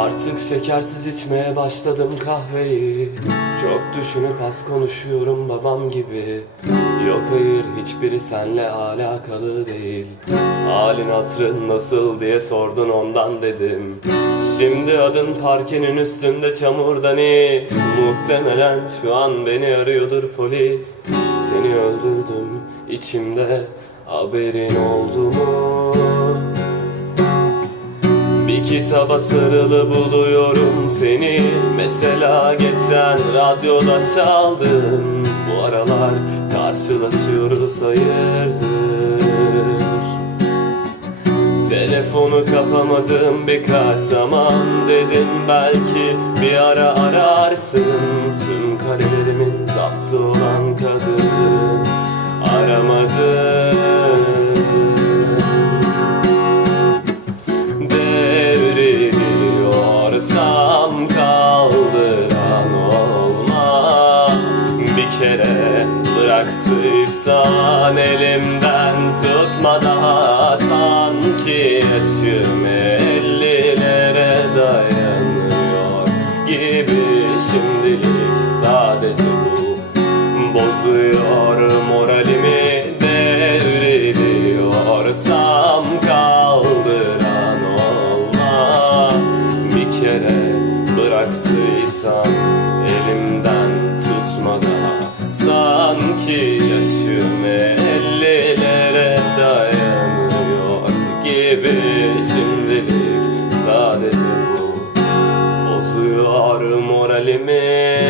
Artık şekersiz içmeye başladım kahveyi. Çok düşünüp az konuşuyorum babam gibi. Yok hayır hiçbiri senle alakalı değil. Halin hatırın nasıl diye sordun ondan dedim. Şimdi adın parkenin üstünde çamurdan iz Muhtemelen şu an beni arıyordur polis. Seni öldürdüm içimde haberin oldu mu? Bir kitaba sarılı buluyorum seni. Mesela geçen radyoda çaldın. Bu aralar karşılaşıyoruz hayırdır? Telefonu kapamadım birkaç zaman. Dedim belki bir ara ararsın. Tüm karelerimin zaptı olan kadın Aramadım kere bıraktıysan elimden tutma daha Sanki yaşım ellilere dayanıyor gibi. Şimdilik sadece bu bozuyor moralimi Devriliyorsam kaldıran olma. Bir kere bıraktıysan elimden unutmada Sanki yaşım ellilere dayanıyor gibi. Şimdilik sadece bu. Bozuyor moralimi.